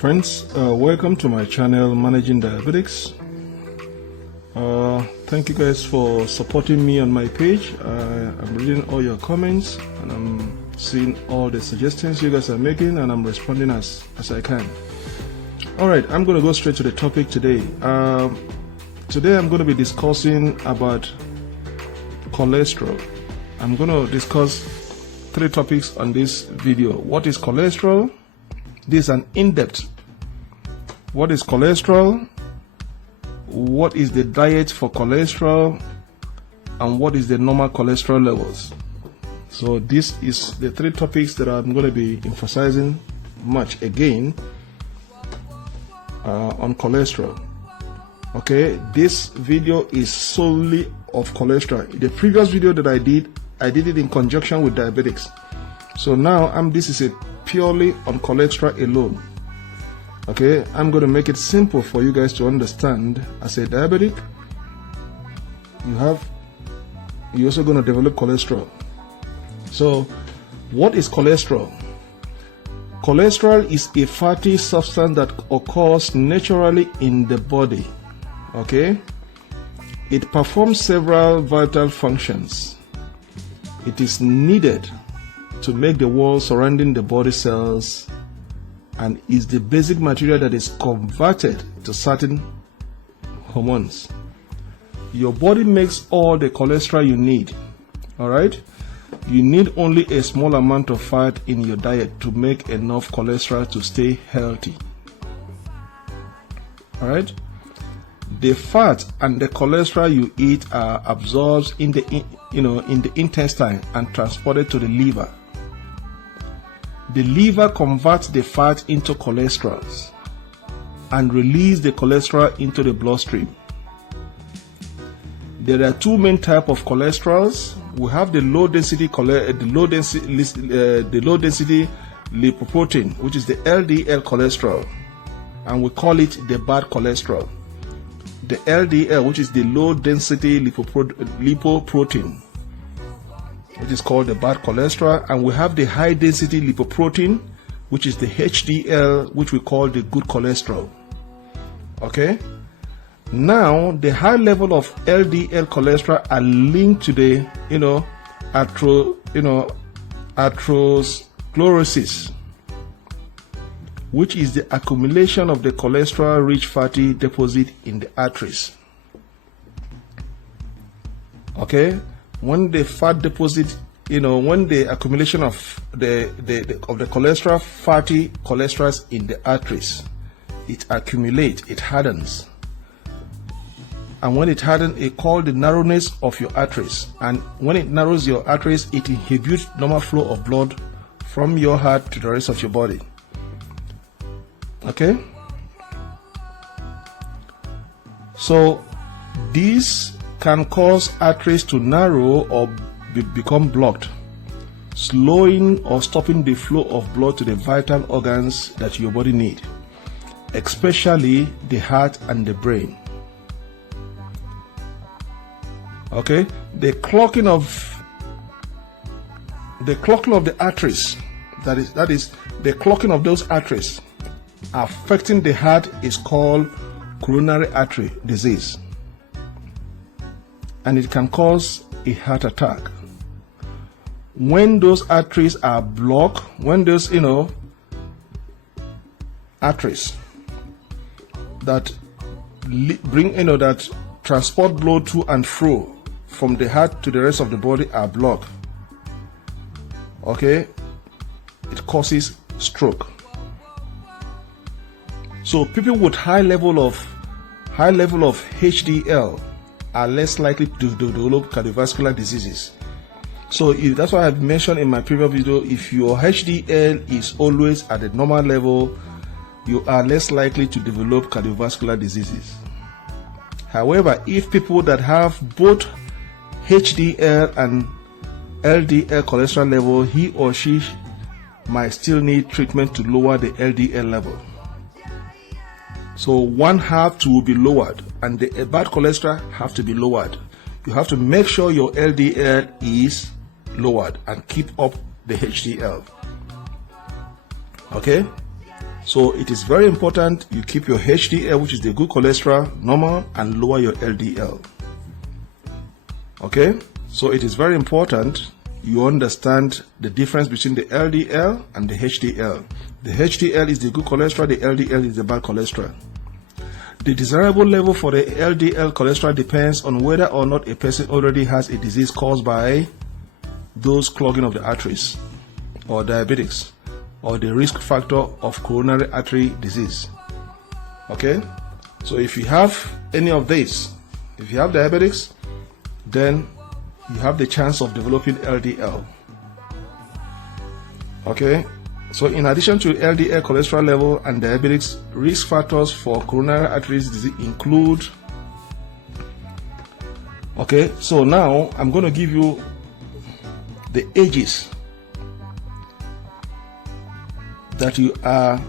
friends, welcome to my channel Managing Diabetics. Thank you guys for supporting me on my page. I'm reading all your comments and I'm seeing all the suggestions you guys are making, and I'm responding as I can. Alright, I'm going to go straight to the topic today. Today I'm going to be discussing about cholesterol. I'm going to discuss 3 topics on this video. What is cholesterol? This is an in-depth. What is cholesterol? What is the diet for cholesterol? And what is the normal cholesterol levels? So this is the 3 topics that I'm going to be emphasizing much again on cholesterol. Okay, this video is solely of cholesterol. The previous video that I did it in conjunction with diabetics. So now this is a purely on cholesterol alone. Okay, I'm going to make it simple for you guys to understand. As a diabetic, you're also going to develop cholesterol. So what is cholesterol? Cholesterol is a fatty substance that occurs naturally in the body. Okay, it performs several vital functions. It is needed to make the world surrounding the body cells and is the basic material that is converted to certain hormones. Your body makes all the cholesterol you need. Alright? You need only a small amount of fat in your diet to make enough cholesterol to stay healthy. Alright? The fat and the cholesterol you eat are absorbed in the intestine and transported to the liver. The liver converts the fat into cholesterol and releases the cholesterol into the bloodstream. There are 2 main types of cholesterols. We have the low density lipoprotein, which is the LDL cholesterol, and we call it the bad cholesterol. The LDL, which is the low density lipoprotein, which is called the bad cholesterol, and we have the high density lipoprotein, which is the HDL, which we call the good cholesterol. Okay, now the high level of LDL cholesterol are linked to the atherosclerosis, which is the accumulation of the cholesterol rich fatty deposit in the arteries. Okay, when the fat deposit, when the accumulation of the cholesterol, fatty cholesterol in the arteries, it accumulates, it hardens. And when it hardens, it called the narrowness of your arteries. And when it narrows your arteries, it inhibits normal flow of blood from your heart to the rest of your body. Okay? So this can cause arteries to narrow or become blocked, slowing or stopping the flow of blood to the vital organs that your body needs, especially the heart and the brain. Okay, the clogging of the arteries, that is the clogging of those arteries affecting the heart is called coronary artery disease, and it can cause a heart attack. When those arteries are blocked, when those arteries that that transport blood to and fro from the heart to the rest of the body are blocked, okay, it causes stroke. So people with high level of HDL are less likely to develop cardiovascular diseases. So that's why I've mentioned in my previous video, if your HDL is always at the normal level, you are less likely to develop cardiovascular diseases. However, if people that have both HDL and LDL cholesterol level, he or she might still need treatment to lower the LDL level. So one have to be lowered, and the bad cholesterol have to be lowered. You have to make sure your LDL is lowered and keep up the HDL. Okay? So it is very important you keep your HDL, which is the good cholesterol, normal, and lower your LDL. Okay, so it is very important you understand the difference between the LDL and the HDL. The HDL is the good cholesterol, the LDL is the bad cholesterol. The desirable level for the LDL cholesterol depends on whether or not a person already has a disease caused by those clogging of the arteries, or diabetics, or the risk factor of coronary artery disease. Okay, so if you have any of these, if you have diabetics, then you have the chance of developing LDL. Okay, so in addition to LDL cholesterol level and diabetics, risk factors for coronary arteries disease include. Okay, so now I'm going to give you the ages that you are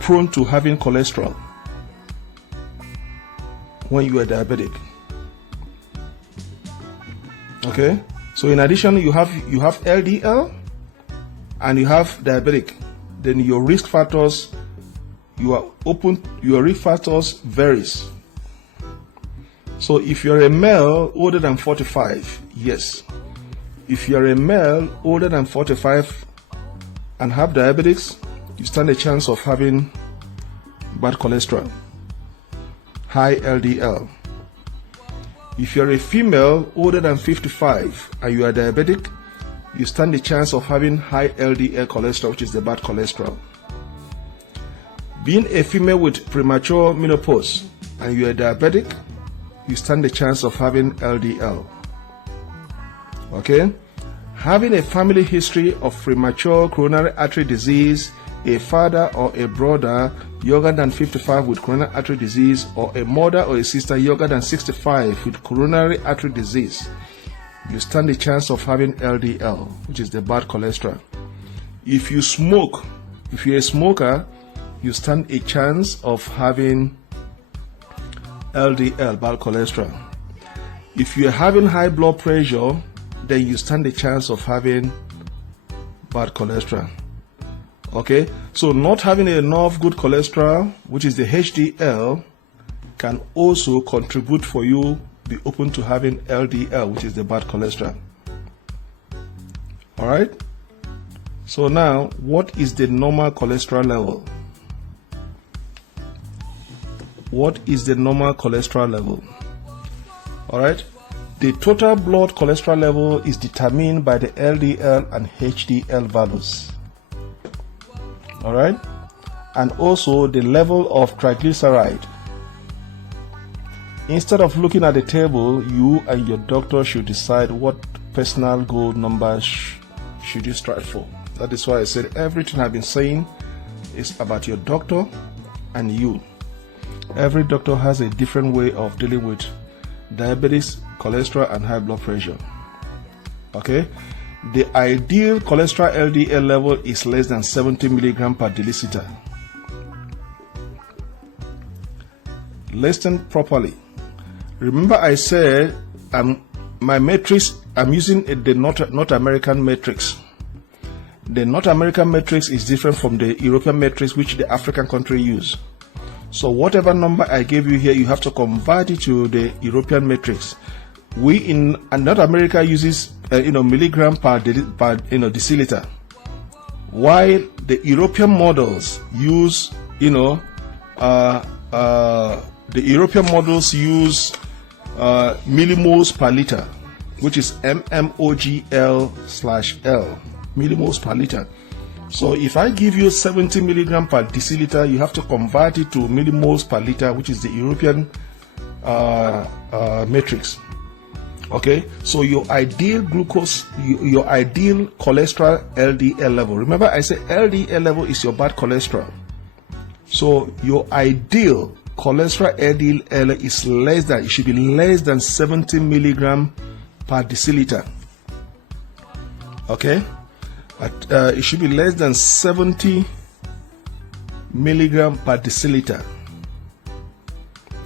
prone to having cholesterol when you are diabetic. Okay, so in addition you have LDL and you have diabetic, then your risk factors, your risk factors varies. So if you're a male older than 45, yes. If you're a male older than 45 and have diabetics, you stand a chance of having bad cholesterol, high LDL. If you're a female older than 55 and you are diabetic, you stand a chance of having high LDL cholesterol, which is the bad cholesterol. Being a female with premature menopause and you are diabetic, you stand a chance of having LDL. Okay? Having a family history of premature coronary artery disease, a father or a brother younger than 55 with coronary artery disease, or a mother or a sister younger than 65 with coronary artery disease, you stand a chance of having LDL, which is the bad cholesterol. If you smoke, if you're a smoker, you stand a chance of having LDL, bad cholesterol. If you're having high blood pressure, then you stand a chance of having bad cholesterol. Okay, so not having enough good cholesterol, which is the HDL, can also contribute for you be open to having LDL, which is the bad cholesterol. All right, so now what is the normal cholesterol level? What is the normal cholesterol level? All right, the total blood cholesterol level is determined by the LDL and HDL values. All right, and also the level of triglyceride. Instead of looking at the table, you and your doctor should decide what personal goal numbers should you strive for. That is why I said everything I've been saying is about your doctor and you. Every doctor has a different way of dealing with diabetes, cholesterol, and high blood pressure. Okay, the ideal cholesterol LDL level is less than 70 milligram per deciliter. Listen properly. Remember I said my matrix, I'm using the North American matrix. The North American matrix is different from the European matrix which the African country use. So whatever number I gave you here, you have to convert it to the European matrix. We in North America uses milligram per deciliter, while the European models use the European models use millimoles per liter, which is mmogl/L, millimoles per liter. So if I give you 70 milligram per deciliter, you have to convert it to millimoles per liter, which is the European matrix. Okay, so your ideal glucose, your ideal cholesterol LDL level. Remember, I said LDL level is your bad cholesterol. So your ideal cholesterol LDL is less than, it should be less than 70 milligram per deciliter. Okay, it should be less than 70 milligram per deciliter.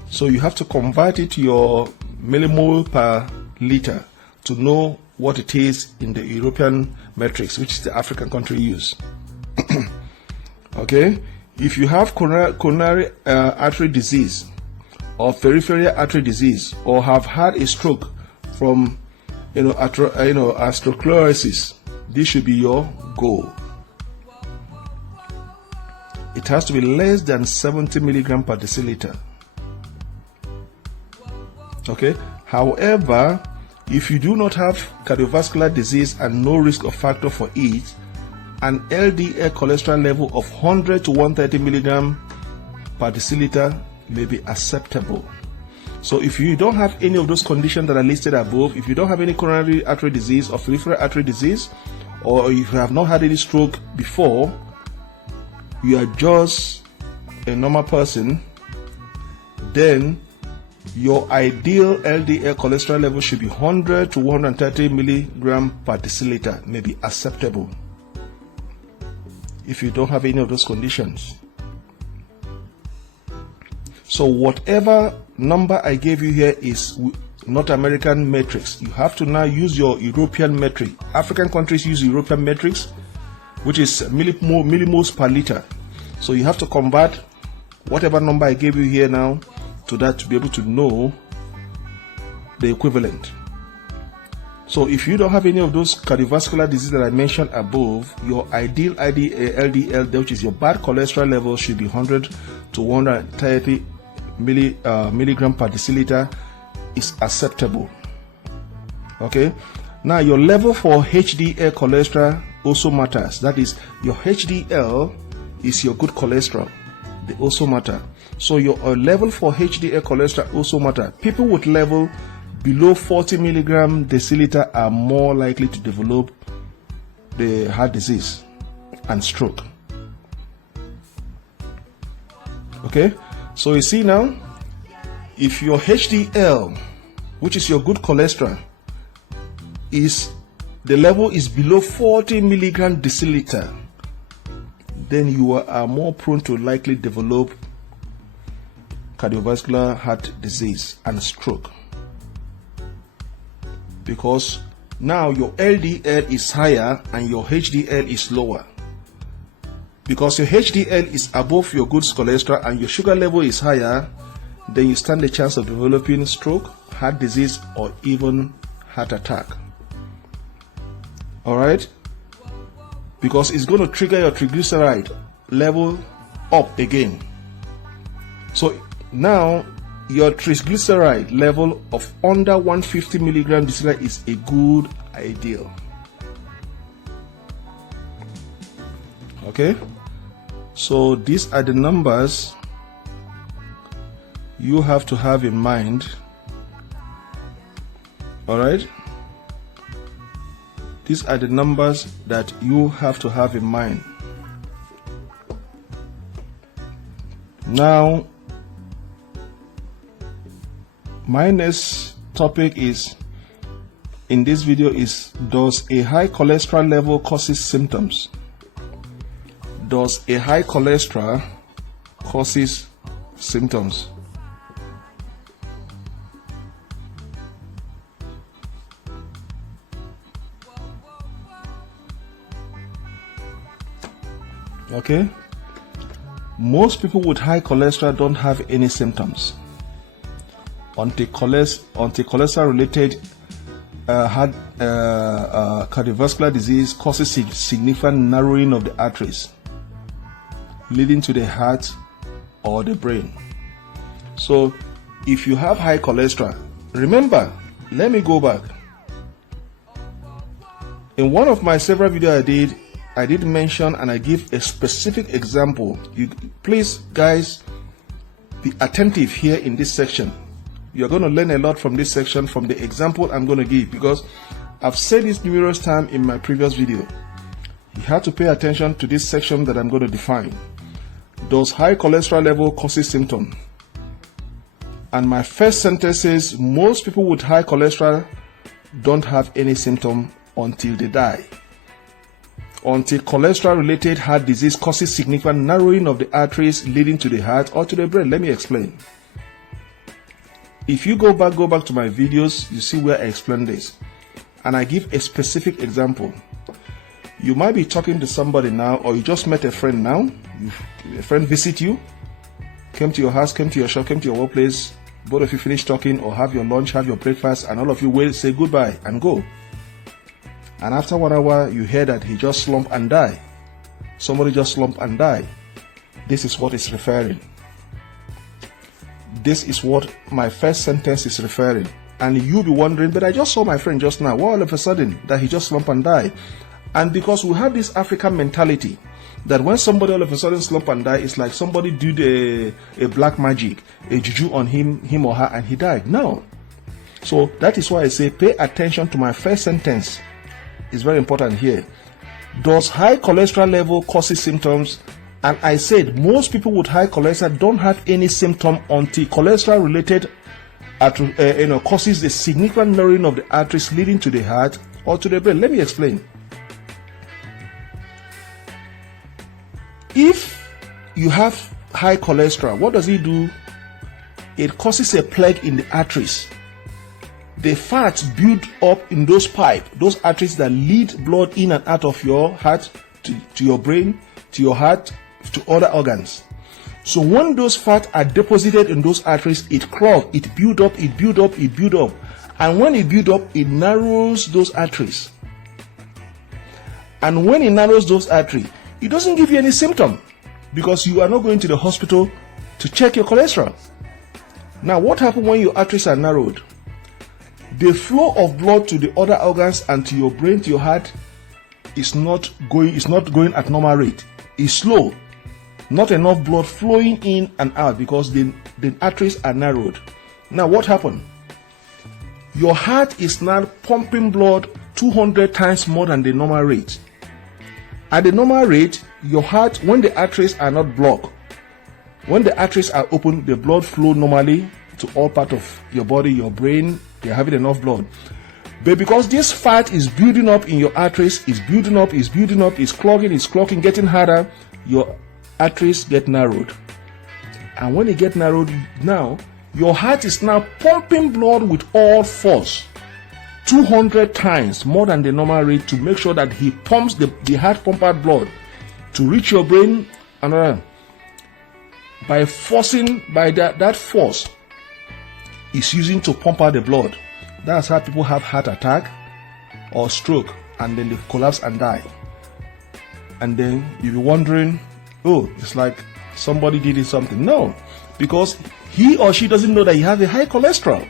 So you have to convert it to your millimole per liter to know what it is in the European matrix, which is the African country use. Okay, if you have coronary artery disease or peripheral artery disease, or have had a stroke from atherosclerosis, this should be your goal. It has to be less than 70 milligram per deciliter. Okay. However, if you do not have cardiovascular disease and no risk of factor for it, an LDL cholesterol level of 100 to 130 milligram per deciliter may be acceptable. So if you don't have any of those conditions that are listed above, if you don't have any coronary artery disease or peripheral artery disease, or if you have not had any stroke before, you are just a normal person, then your ideal LDL cholesterol level should be 100 to 130 milligram per deciliter, may be acceptable if you don't have any of those conditions. So whatever number I gave you here is North American metrics. You have to now use your European metric. African countries use European metrics, which is millimoles per liter. So you have to convert whatever number I gave you here now to that to be able to know the equivalent. So if you don't have any of those cardiovascular diseases that I mentioned above, your ideal LDL, which is your bad cholesterol level, should be 100 to 130 milligram per deciliter is acceptable. Okay. Now your level for HDL cholesterol also matters. That is, your HDL is your good cholesterol. They also matter. So your level for HDL cholesterol also matter. People with level below 40 milligram deciliter are more likely to develop the heart disease and stroke. Okay, so you see now, if your HDL, which is your good cholesterol, is the level is below 40 milligram deciliter, then you are more prone to likely develop cardiovascular heart disease and stroke, because now your LDL is higher and your HDL is lower. Because your HDL is above your good cholesterol and your sugar level is higher, then you stand a chance of developing stroke, heart disease, or even heart attack. Alright? Because it's going to trigger your triglyceride level up again. So now your triglyceride level of under 150 milligram deciliter is a good ideal. Okay, so these are the numbers you have to have in mind. All right, these are the numbers that you have to have in mind. Now, my next topic in this video is, does a high cholesterol level causes symptoms? Does a high cholesterol causes symptoms? Okay, most people with high cholesterol don't have any symptoms until cholesterol related cardiovascular disease causes significant narrowing of the arteries leading to the heart or the brain. So if you have high cholesterol, remember, let me go back. In one of my several videos I did mention and I give a specific example. Please guys, be attentive here in this section. You're going to learn a lot from this section, from the example I'm going to give, because I've said this numerous times in my previous video. You have to pay attention to this section that I'm going to define. Does high cholesterol level causes symptom? And my first sentence says most people with high cholesterol don't have any symptom until they die. Until cholesterol related heart disease causes significant narrowing of the arteries leading to the heart or to the brain. Let me explain. If you go back to my videos, you see where I explain this, and I give a specific example. You might be talking to somebody now, or you just met a friend now. A friend visit you, came to your house, came to your shop, came to your workplace. Both of you finish talking or have your lunch, have your breakfast, and all of you will say goodbye and go. And after 1 hour, you hear that he just slumped and died. Somebody just slumped and died. This is what it's referring. This is what my first sentence is referring. And you'll be wondering, but I just saw my friend just now. Well, all of a sudden, that he just slumped and died. And because we have this African mentality, that when somebody all of a sudden slump and die, it's like somebody did a black magic, a juju on him or her, and he died. No. So that is why I say pay attention to my first sentence. It's very important here. Does high cholesterol level causes symptoms? And I said most people with high cholesterol don't have any symptom until cholesterol related causes a significant narrowing of the arteries leading to the heart or to the brain. Let me explain. If you have high cholesterol, what does it do? It causes a plague in the arteries. The fats build up in those pipes, those arteries that lead blood in and out of your heart to your brain, to your heart, to other organs. So when those fats are deposited in those arteries, it clogs, it builds up, it builds up, it builds up. And when it builds up, it narrows those arteries. And when it narrows those arteries, it doesn't give you any symptom because you are not going to the hospital to check your cholesterol. Now, what happens when your arteries are narrowed? The flow of blood to the other organs and to your brain, to your heart, is not going at normal rate. It's slow. Not enough blood flowing in and out because the arteries are narrowed. Now, what happened? Your heart is now pumping blood 200 times more than the normal rate. At the normal rate, your heart, when the arteries are not blocked, when the arteries are open, the blood flow normally to all parts of your body, your brain, you're having enough blood. But because this fat is building up in your arteries, it's building up, it's clogging, getting harder, your arteries get narrowed. And when it get narrowed now, your heart is now pumping blood with all force. 200 times more than the normal rate to make sure that he pumps the heart pumped blood to reach your brain and by that force is using to pump out the blood. That's how people have heart attack or stroke and then they collapse and die. And then you'll be wondering, oh, it's like somebody did something. No, because he or she doesn't know that he has a high cholesterol.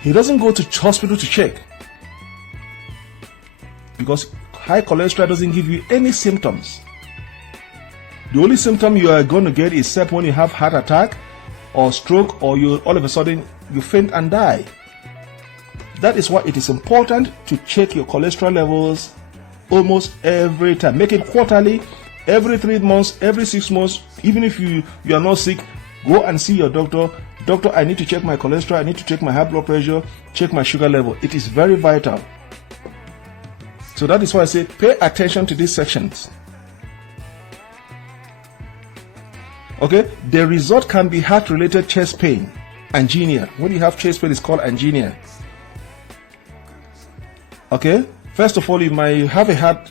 He doesn't go to hospital to check because high cholesterol doesn't give you any symptoms. The only symptom you are going to get is except when you have heart attack or stroke or you all of a sudden you faint and die. That is why it is important to check your cholesterol levels almost every time. Make it quarterly, every 3 months, every 6 months. Even if you are not sick, go and see your doctor. Doctor, I need to check my cholesterol, I need to check my high blood pressure, check my sugar level. It is very vital. So that is why I say pay attention to these sections. Okay, the result can be heart-related chest pain, angina. When you have chest pain, it's called angina. Okay, first of all, you might have a heart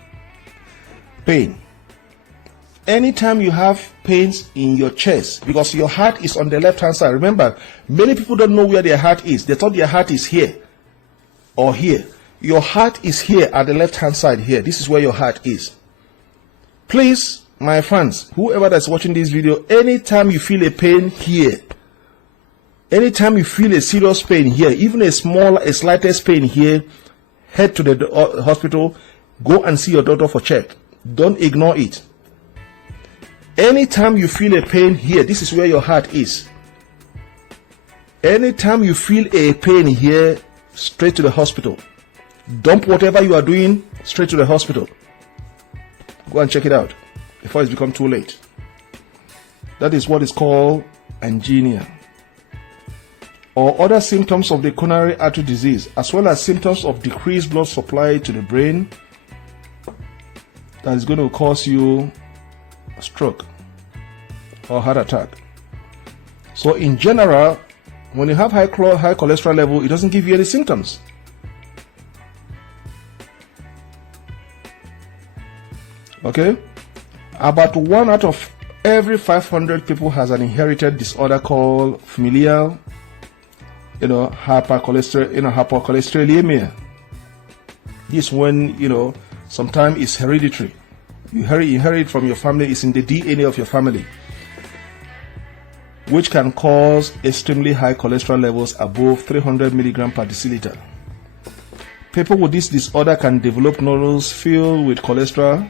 pain. Anytime you have pains in your chest, because your heart is on the left-hand side. Remember, many people don't know where their heart is. They thought their heart is here or here. Your heart is here at the left-hand side here. This is where your heart is. Please, my friends, whoever that's watching this video, anytime you feel a pain here, anytime you feel a serious pain here, even a slightest pain here, head to the hospital, go and see your doctor for check. Don't ignore it. Anytime you feel a pain here, this is where your heart is. Anytime you feel a pain here, straight to the hospital. Dump whatever you are doing, straight to the hospital. Go and check it out before it's become too late. That is what is called angina. Or other symptoms of the coronary artery disease, as well as symptoms of decreased blood supply to the brain, that is going to cause you a stroke or heart attack. So in general, when you have high cholesterol level, it doesn't give you any symptoms. Okay, about 1 out of every 500 people has an inherited disorder called familial, hypercholesterolemia. This when sometimes it's hereditary. You inherit from your family. It's in the DNA of your family, which can cause extremely high cholesterol levels above 300 milligram per deciliter. People with this disorder can develop nodules filled with cholesterol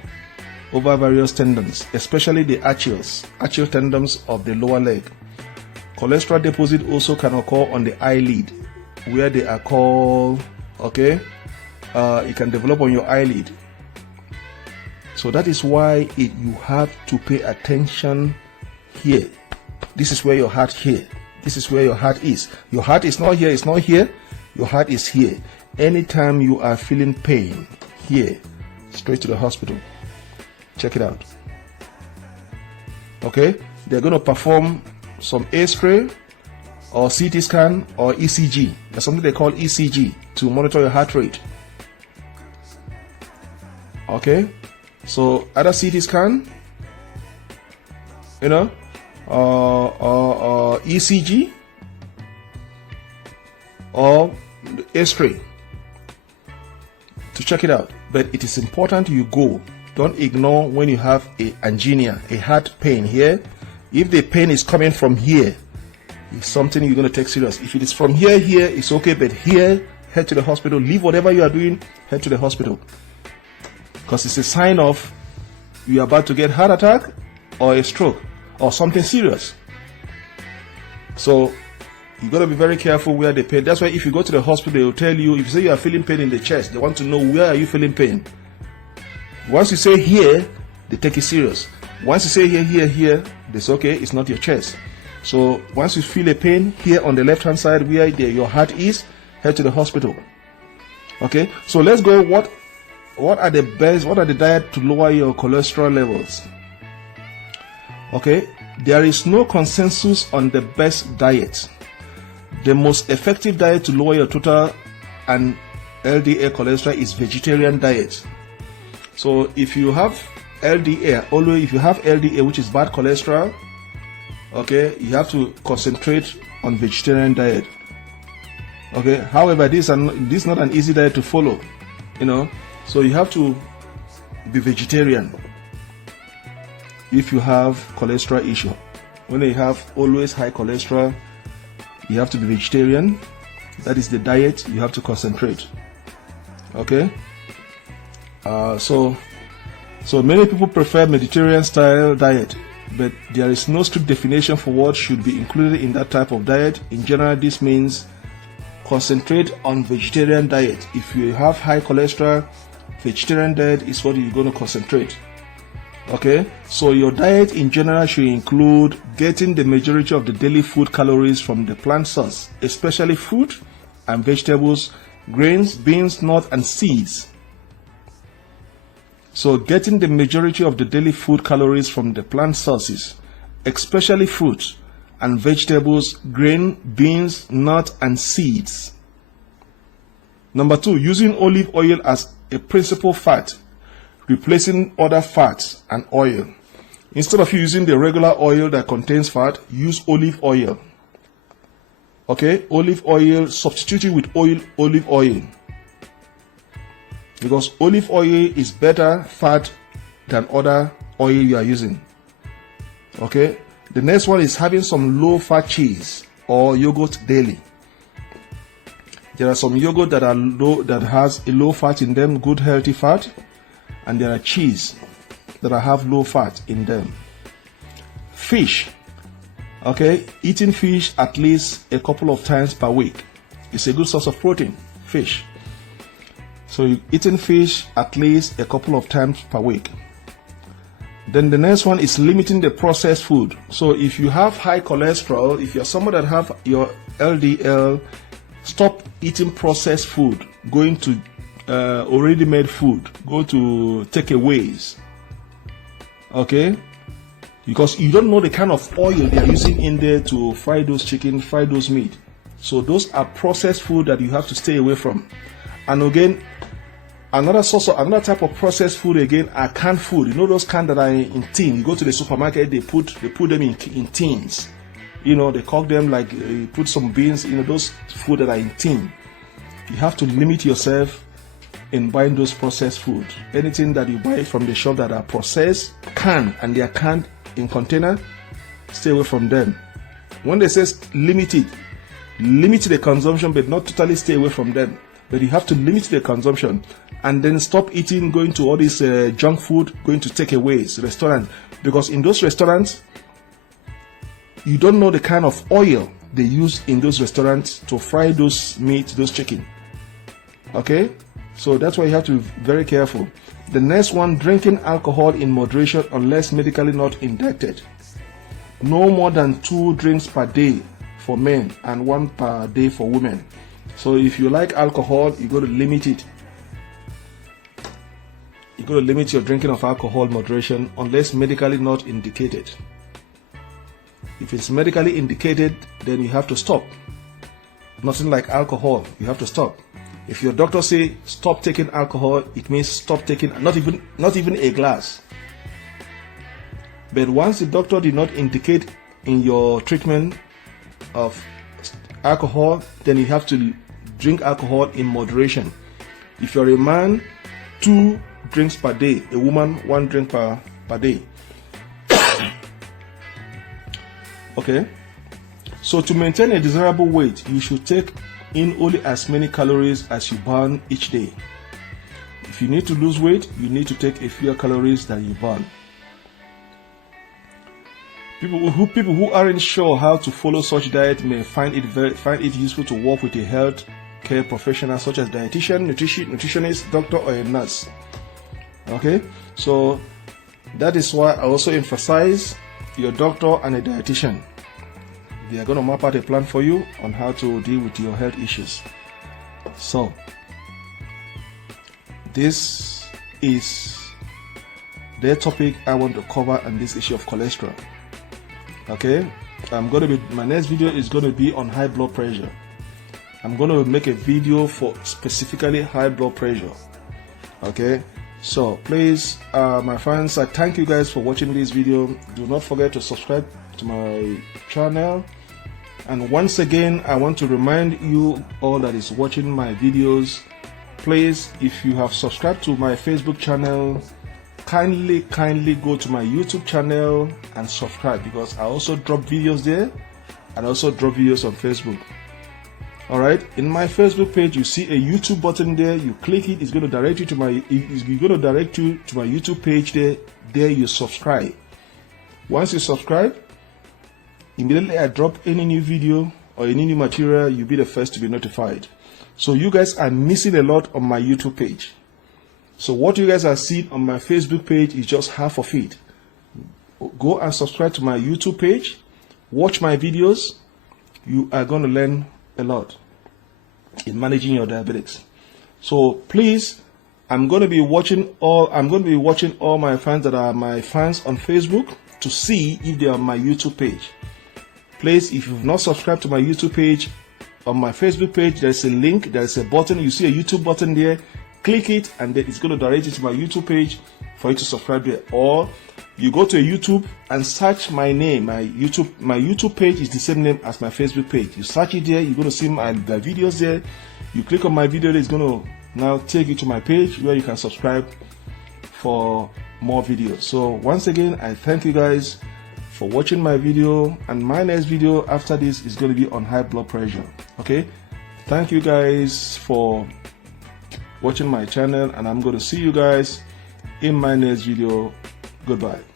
over various tendons, especially the axial tendons of the lower leg. Cholesterol deposit also can occur on the eyelid, where they are called, it can develop on your eyelid. So that is why you have to pay attention here. This is where your heart here. This is where your heart is. Your heart is not here, it's not here. Your heart is here. Anytime you are feeling pain here, straight to the hospital. Check it out. Okay? They're going to perform some X-ray or CT scan or ECG. There's something they call ECG to monitor your heart rate. Okay? So either CT scan, or ECG or X-ray to check it out. But it is important you go. Don't ignore when you have a angina, a heart pain here. If the pain is coming from here, it's something you're going to take serious. If it is from here, it's okay, but here, head to the hospital. Leave whatever you are doing, head to the hospital. Because it's a sign of you're about to get heart attack or a stroke or something serious. So you got to be very careful where they pain. That's why if you go to the hospital, they will tell you, if you say you are feeling pain in the chest, they want to know where are you feeling pain. Once you say here, they take it serious. Once you say here, they say, okay, it's not your chest. So once you feel a pain here on the left hand side where your heart is, head to the hospital. Okay, so let's go. What are the diet to lower your cholesterol levels? Okay, there is no consensus on the best diet. The most effective diet to lower your total and LDL cholesterol is vegetarian diet. So if you have LDL, which is bad cholesterol, okay, you have to concentrate on vegetarian diet. Okay, however, this is not an easy diet to follow, so you have to be vegetarian if you have cholesterol issue. When you have always high cholesterol, you have to be vegetarian. That is the diet you have to concentrate. Okay, so many people prefer Mediterranean style diet, but there is no strict definition for what should be included in that type of diet. In general, this means concentrate on vegetarian diet. If you have high cholesterol, vegetarian diet is what you're going to concentrate. Okay, so your diet in general should include getting the majority of the daily food calories from the plant source, especially fruit and vegetables, grains, beans, nuts, and seeds. So getting the majority of the daily food calories from the plant sources, especially fruit and vegetables, grain, beans, nuts, and seeds. Number 2, using olive oil as a principal fat, replacing other fats and oil. Instead of using the regular oil that contains fat, use olive oil. Okay, olive oil, substitute it with olive oil. Because olive oil is better fat than other oil you are using. Okay, the next one is having some low fat cheese or yogurt daily. There are some yogurt that has a low fat in them, good healthy fat, and there are cheese that have low fat in them. Fish. Okay, eating fish at least a couple of times per week is a good source of protein. Fish. So you're eating fish at least a couple of times per week. Then the next one is limiting the processed food. So if you have high cholesterol, if you're someone that have your LDL, stop eating processed food. Going to already made food. Go to takeaways. Okay? Because you don't know the kind of oil they're using in there to fry those chicken, fry those meat. So those are processed food that you have to stay away from. And again, Another type of processed food again are canned food. You know those cans that are in tin. You go to the supermarket, they put them in tins. You know, they cook them like put some beans. You know, those food that are in tin. You have to limit yourself in buying those processed food. Anything that you buy from the shop that are processed, canned, and they are canned in container, stay away from them. When they say limit the consumption, but not totally stay away from them. But you have to limit the consumption and then stop eating, going to all this junk food, going to takeaways, restaurants. Because in those restaurants, you don't know the kind of oil they use in those restaurants to fry those meat, those chicken. Okay? So that's why you have to be very careful. The next one, drinking alcohol in moderation unless medically not indicted. No more than 2 drinks per day for men and 1 per day for women. So if you like alcohol, you got to limit it. You got to limit your drinking of alcohol moderation unless medically not indicated. If it's medically indicated, then you have to stop. Nothing like alcohol, you have to stop. If your doctor say stop taking alcohol, it means stop taking not even a glass. But once the doctor did not indicate in your treatment of alcohol, then you have to drink alcohol in moderation. If you're a man, 2 drinks per day. A woman, 1 drink per day. Okay? So to maintain a desirable weight, you should take in only as many calories as you burn each day. If you need to lose weight, you need to take a fewer calories than you burn. People who aren't sure how to follow such diet may find it useful to work with a health care professional such as dietitian, nutritionist, doctor, or a nurse. Okay, so that is why I also emphasize your doctor and a dietitian. They are going to map out a plan for you on how to deal with your health issues. So this is the topic I want to cover on this issue of cholesterol. Okay, my next video is going to be on high blood pressure. I'm going to make a video for specifically high blood pressure. Okay, so please, my fans, I thank you guys for watching this video. Do not forget to subscribe to my channel. And once again, I want to remind you all that is watching my videos, please, if you have subscribed to my Facebook channel, kindly go to my YouTube channel and subscribe, because I also drop videos there and also drop videos on Facebook. Alright, in my Facebook page you see a YouTube button there. You click it, it's going to direct you to my YouTube page there you subscribe. Once you subscribe, immediately I drop any new video or any new material, you'll be the first to be notified. So you guys are missing a lot on my YouTube page. So what you guys are seeing on my Facebook page is just half of it. Go and subscribe to my YouTube page, watch my videos. You are going to learn a lot in managing your diabetics. So please, I'm going to be watching all my fans that are my fans on Facebook to see if they are on my YouTube page. Please, if you've not subscribed to my YouTube page, on my Facebook page there's a link, there's a button, you see a YouTube button there. Click it and then it's going to direct you to my YouTube page for you to subscribe there. Or you go to YouTube and search my name. My YouTube page is the same name as my Facebook page. You search it there, you're going to see my videos there. You click on my video, it's going to now take you to my page where you can subscribe for more videos. So once again, I thank you guys for watching my video, and my next video after this is going to be on high blood pressure. Okay, thank you guys for watching my channel, and I'm going to see you guys in my next video. Goodbye.